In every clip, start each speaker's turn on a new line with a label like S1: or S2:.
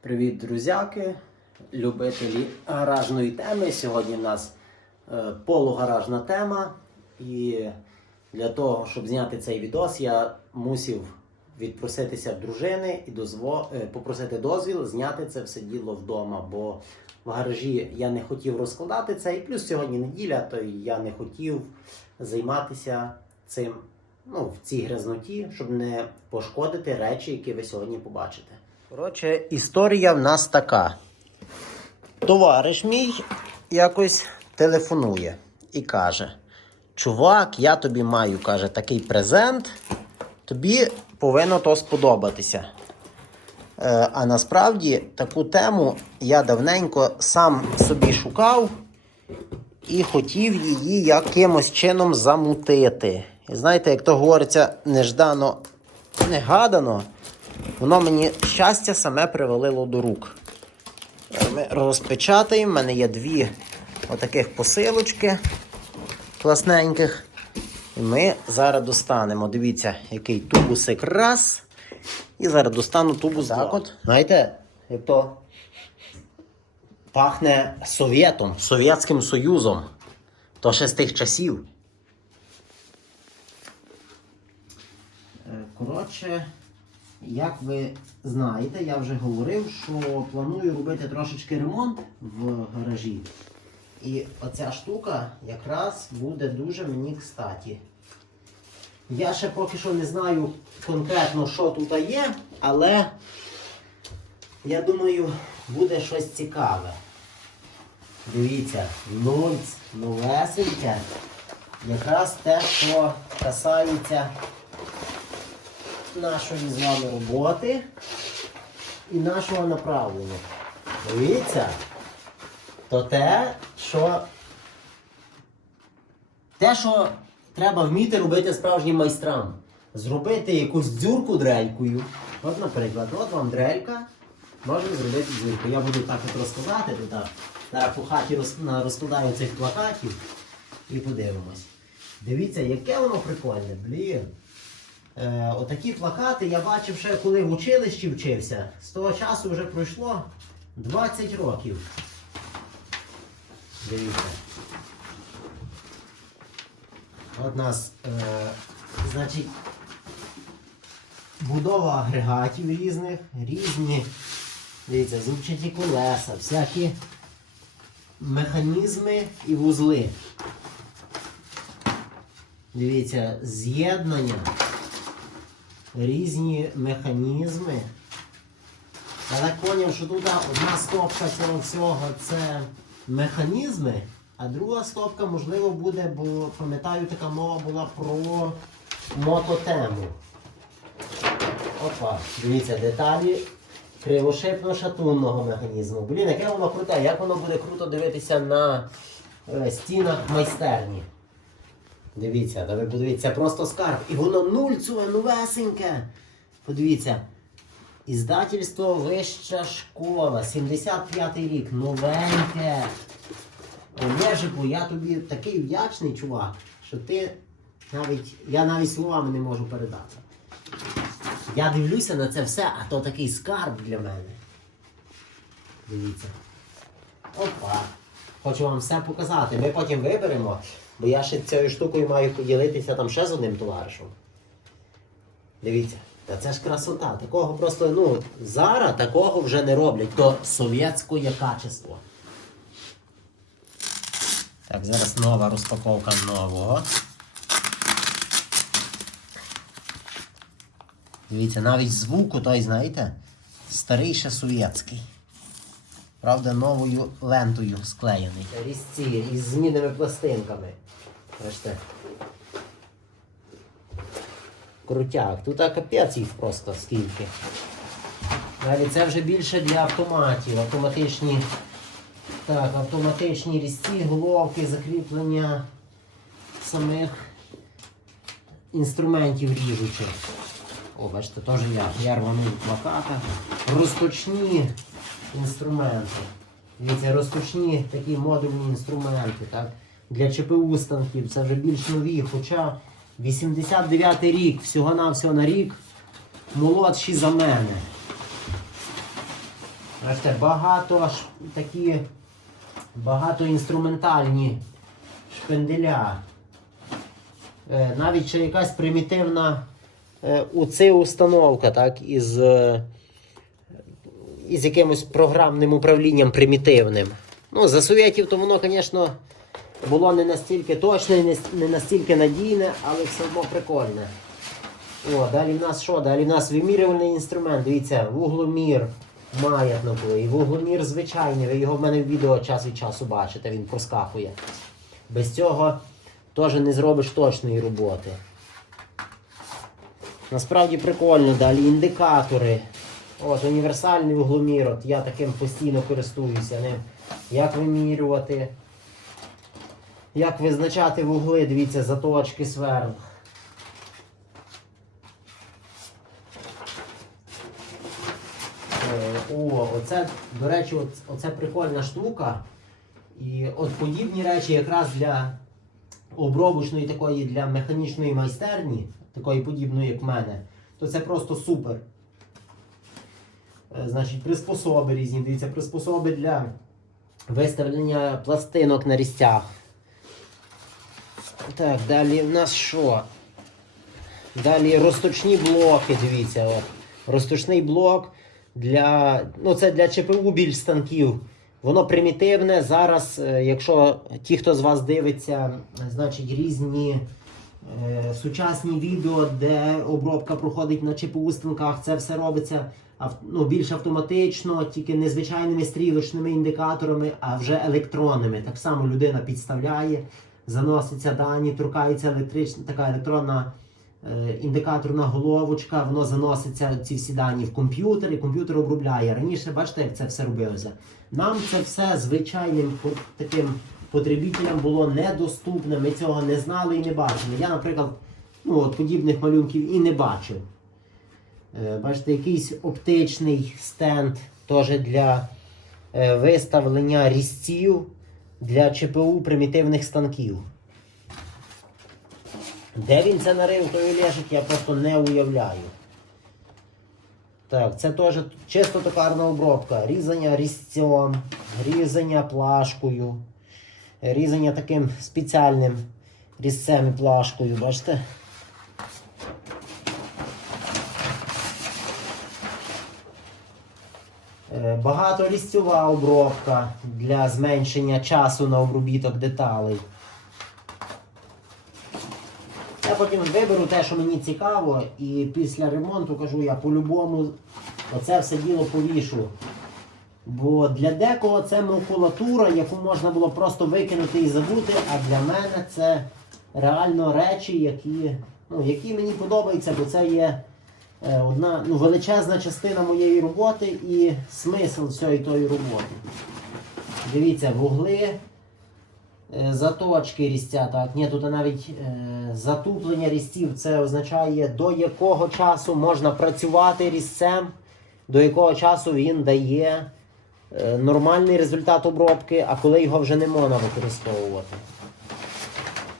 S1: Привіт, друзяки, любителі гаражної теми. Сьогодні в нас е, полугаражна тема. І для того, щоб зняти цей відос, я мусив відпроситися в дружини і дозво... е, попросити дозвіл зняти це все діло вдома. Бо в гаражі я не хотів розкладати це. І плюс сьогодні неділя, то я не хотів займатися цим ну, в цій грязноті, щоб не пошкодити речі, які ви сьогодні побачите. Коротше, історія в нас така. Товариш мій якось телефонує і каже: Чувак, я тобі маю каже, такий презент, тобі повинно то сподобатися. Е, а насправді таку тему я давненько сам собі шукав і хотів її якимось чином замутити. І знаєте, як то говориться, неждано, негадано, воно мені щастя саме привалило до рук. Ми розпечатаємо. У мене є дві отаких посилочки класненьких. І ми зараз достанемо. Дивіться, який тубусик раз. І зараз достану тубус. Так от, знаєте, як то пахне Совєтом, Совєтським Союзом. То ще з тих часів. Е, Коротше, як ви знаєте, я вже говорив, що планую робити трошечки ремонт в гаражі. І оця штука якраз буде дуже мені кстаті. Я ще поки що не знаю конкретно, що тут є, але я думаю, буде щось цікаве. Дивіться, нульц, новесеньке. Якраз те, що касається нашої з вами роботи і нашого направлення. Дивіться, то те, що те, що треба вміти робити справжнім майстрам. Зробити якусь дзюрку дрелькою. От, наприклад, от вам дрелька. Можна зробити дзюрку. Я буду так от розкладати туди. Зараз по хаті роз, розкладаю цих плакатів і подивимось. Дивіться, яке воно прикольне, блін. Е, отакі плакати я бачив ще коли в училищі вчився. З того часу вже пройшло 20 років. Дивіться. От нас, е, значить, будова агрегатів різних, різні, дивіться, зубчаті колеса, всякі механізми і вузли. Дивіться, з'єднання, різні механізми. Так зрозумів, що тут одна стопка цього всього це механізми, а друга стопка, можливо, буде, бо пам'ятаю, така мова була про мототему. Опа, дивіться, деталі кривошипно-шатунного механізму. Блін, яке воно круте, як воно буде круто дивитися на е, стінах майстерні. Дивіться, та ви подивіться, просто скарб. І воно нульцеве, новесеньке. Подивіться. Іздательство Вища школа, 75-й рік, новеньке. Олежику, я тобі такий вдячний, чувак, що ти навіть, я навіть словами не можу передати. Я дивлюся на це все, а то такий скарб для мене. Дивіться. Опа. Хочу вам все показати. Ми потім виберемо, бо я ще цією штукою маю поділитися там ще з одним товаришем. Дивіться, та це ж красота. Такого просто, ну, зараз такого вже не роблять. То совєтське качество. Так, зараз нова розпаковка нового. Дивіться, навіть звуку той, знаєте, старий ще совєтський. Правда, новою лентою склеєний. Різці із змінними пластинками. Бачите. Крутяк. Тут капець їх просто скільки. Далі це вже більше для автоматів. Автоматичні. Так, автоматичні різці, головки, закріплення самих інструментів ріжучих. О, бачите, теж я. Я рванув плаката. Розточні інструменти. Дивіться, розточні такі модульні інструменти. Так? Для ЧПУ станків це вже більш нові, хоча 89 й рік, всього-навсього на рік, молодші за мене. Бачите, багато аж такі багато інструментальні шпинделя. Е, Навіть ще якась примітивна е, УЦИ установка, так, із, е, із якимось програмним управлінням примітивним. Ну, за совєтів, то воно, звісно, було не настільки точне, не, настільки надійне, але все одно прикольне. О, далі в нас що? Далі в нас вимірювальний інструмент. Дивіться, вугломір маятниковий, вугломір звичайний. Ви його в мене в відео час від часу бачите, він проскакує. Без цього теж не зробиш точної роботи. Насправді прикольно, далі індикатори. От, універсальний вугломір. От я таким постійно користуюся ним. Як вимірювати, як визначати вугли, дивіться, заточки сверл. Е, О, оце, до речі, оце прикольна штука. І от подібні речі якраз для обробочної такої для механічної майстерні, такої подібної, як в мене, то це просто супер. Е, Значить, приспособи різні, дивіться, приспособи для виставлення пластинок на різцях. Так, далі в нас що? Далі розточні блоки, дивіться. От. Розточний блок для. Ну, це для ЧПУ більш станків. Воно примітивне. Зараз, е, якщо ті, хто з вас дивиться, значить різні е, сучасні відео, де обробка проходить на ЧПУ станках, це все робиться ну, більш автоматично, тільки не звичайними стрілочними індикаторами, а вже електронними. Так само людина підставляє, заноситься дані, торкається електрична така електронна е, індикаторна головочка, воно заноситься ці всі дані в комп'ютер, і комп'ютер обробляє. Раніше, бачите, як це все робилося. Нам це все звичайним таким потребителям було недоступне. Ми цього не знали і не бачили. Я, наприклад, ну, от, подібних малюнків і не бачив. Е, Бачите, якийсь оптичний стенд теж для е, виставлення різців для ЧПУ примітивних станків. Де він це нарив, той лежить, я просто не уявляю. Так, це теж чисто токарна обробка. Різання різцем, різання плашкою, різання таким спеціальним різцем і плашкою, бачите? Е, Багаторізцьова обробка для зменшення часу на обробіток деталей. Я потім виберу те, що мені цікаво, і після ремонту кажу, я по-любому оце все діло повішу. Бо для декого це макулатура, яку можна було просто викинути і забути, а для мене це реально речі, які, ну, які мені подобаються, бо це є одна ну, величезна частина моєї роботи і смисл всієї тої роботи. Дивіться, вугли, е, заточки різця, так, ні, тут навіть е, затуплення різців, це означає до якого часу можна працювати різцем, до якого часу він дає е, нормальний результат обробки, а коли його вже не можна використовувати.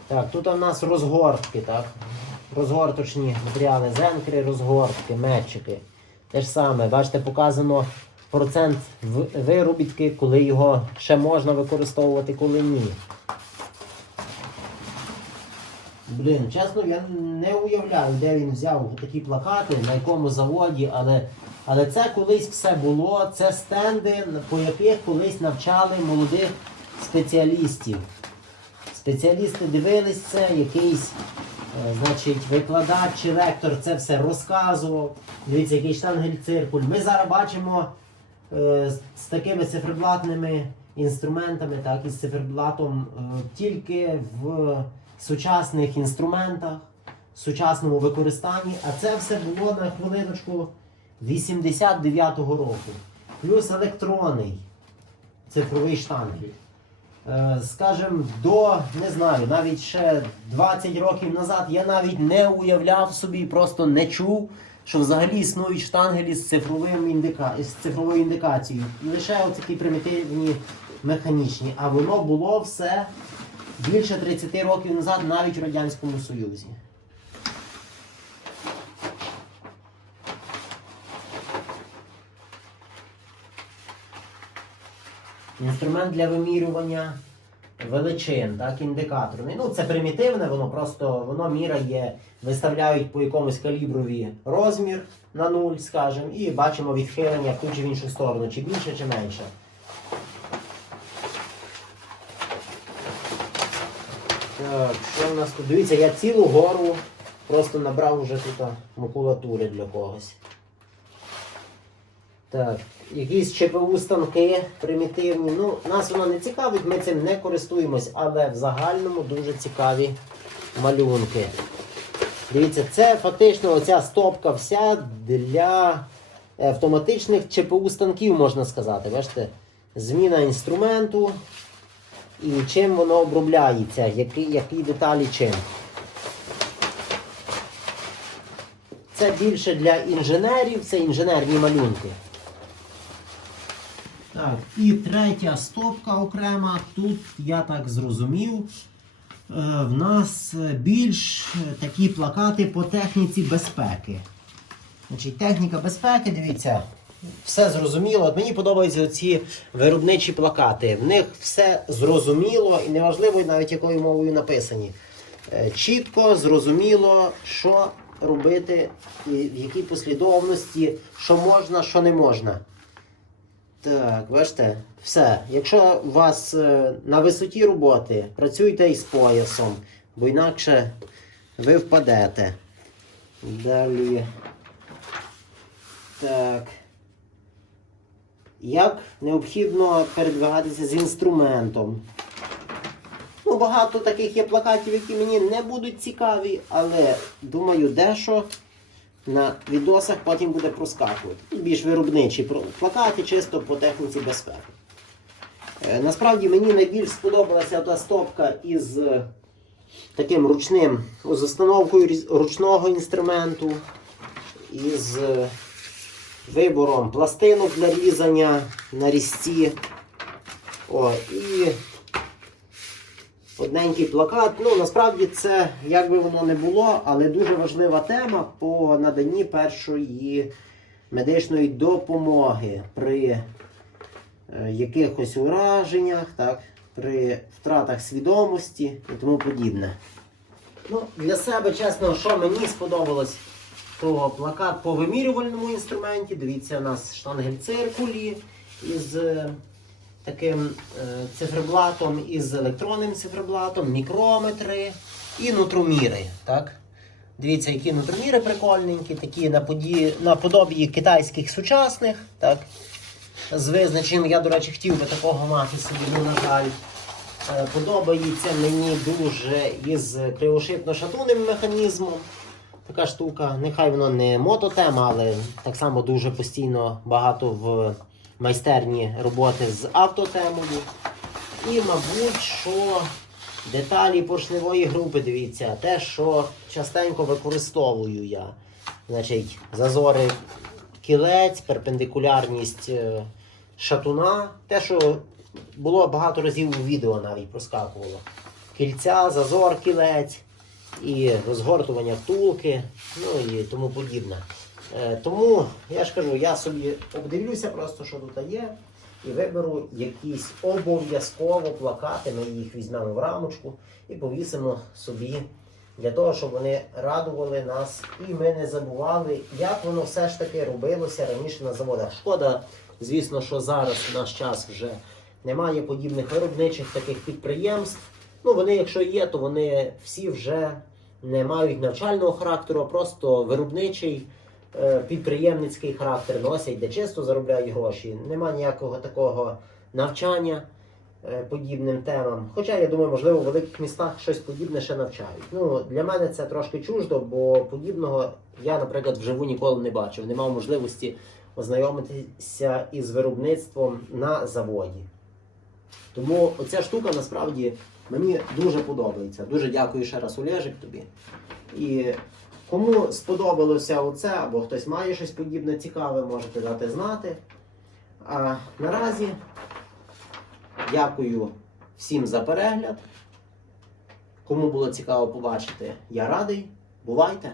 S1: Так, тут у нас розгортки, так? Розгорточні матеріали, зенкри, розгортки, метчики. Те ж саме, бачите, показано процент виробітки, коли його ще можна використовувати, коли ні. Блін, чесно, я не уявляю, де він взяв такі плакати, на якому заводі, але, але це колись все було. Це стенди, по яких колись навчали молодих спеціалістів. Спеціалісти дивились це, якийсь значить, викладач чи лектор це все розказував. Дивіться, який штангель-циркуль. Ми зараз бачимо е, з, з такими циферблатними інструментами, так, із циферблатом е, тільки в сучасних інструментах, в сучасному використанні. А це все було на хвилиночку 89-го року. Плюс електронний цифровий штангель. Е, Скажем, до, не знаю, навіть ще 20 років назад я навіть не уявляв собі, просто не чув, що взагалі існують штангелі з, цифровим індика... з цифровою індикацією. Лише такі примітивні механічні. А воно було все більше 30 років назад навіть в Радянському Союзі. Інструмент для вимірювання величин, так, індикаторний. Ну, це примітивне, воно просто воно міряє, виставляють по якомусь каліброві розмір на нуль, скажімо, і бачимо відхилення в ту чи в іншу сторону, чи більше, чи менше. Так, що в нас тут? Дивіться, я цілу гору просто набрав уже тут макулатури для когось. Так, якісь ЧПУ станки примітивні. Ну, нас воно не цікавить, ми цим не користуємось, але в загальному дуже цікаві малюнки. Дивіться, це фактично оця стопка вся для автоматичних ЧПУ станків, можна сказати. Бачите, зміна інструменту і чим воно обробляється, які, які деталі чим. Це більше для інженерів, це інженерні малюнки. Так, і третя стопка окрема. Тут я так зрозумів. е, В нас більш такі плакати по техніці безпеки. Значить, техніка безпеки, дивіться, все зрозуміло. От мені подобаються ці виробничі плакати. В них все зрозуміло і неважливо навіть якою мовою написані. Е, Чітко, зрозуміло, що робити, в якій послідовності, що можна, що не можна. Так, бачите, все. Якщо у вас е, на висоті роботи, працюйте із поясом, бо інакше ви впадете. Далі. Так. Як необхідно передвигатися з інструментом? Ну, багато таких є плакатів, які мені не будуть цікаві, але думаю, дещо на відосах потім буде проскакувати. Більш виробничі плакати, чисто по техніці безпеки. Е, Насправді мені найбільш сподобалася та стопка із е, таким ручним, з установкою ручного інструменту, із е, вибором пластинок для різання на різці. О, і одненький плакат. Ну, насправді це, як би воно не було, але дуже важлива тема по наданні першої медичної допомоги при е, якихось ураженнях, так, при втратах свідомості і тому подібне. Ну, для себе, чесно, що мені сподобалось, то плакат по вимірювальному інструменті. Дивіться, у нас штангель циркулі із е, таким е, циферблатом, із електронним циферблатом, мікрометри і нутроміри. Так? Дивіться, які нутроміри прикольненькі, такі наподі... наподобі китайських сучасних. Так? З визначенням, я, до речі, хотів би такого мати собі, ну, на жаль. Е, Подобається мені дуже із кривошипно-шатунним механізмом. Така штука, нехай воно не мототема, але так само дуже постійно багато в майстерні роботи з автотемою. І, мабуть, що деталі поршневої групи, дивіться, те, що частенько використовую я. Значить, зазори кілець, перпендикулярність е, шатуна. Те, що було багато разів у відео навіть проскакувало. Кільця, зазор кілець і розгортування втулки, ну і тому подібне. Е, тому я ж кажу, я собі обдивлюся просто, що тут є, і виберу якісь обов'язково плакати. Ми їх візьмемо в рамочку і повісимо собі для того, щоб вони радували нас, і ми не забували, як воно все ж таки робилося раніше на заводах. Шкода, звісно, що зараз в наш час вже немає подібних виробничих таких підприємств. Ну, вони, якщо є, то вони всі вже не мають навчального характеру, а просто виробничий підприємницький характер носять, де чисто заробляють гроші. Нема ніякого такого навчання е, подібним темам. Хоча, я думаю, можливо, в великих містах щось подібне ще навчають. Ну, для мене це трошки чуждо, бо подібного я, наприклад, вживу ніколи не бачив. Не мав можливості ознайомитися із виробництвом на заводі. Тому оця штука насправді мені дуже подобається. Дуже дякую ще раз, Олежик, тобі. І кому сподобалося оце, або хтось має щось подібне цікаве, можете дати знати. А наразі дякую всім за перегляд. Кому було цікаво побачити, я радий. Бувайте!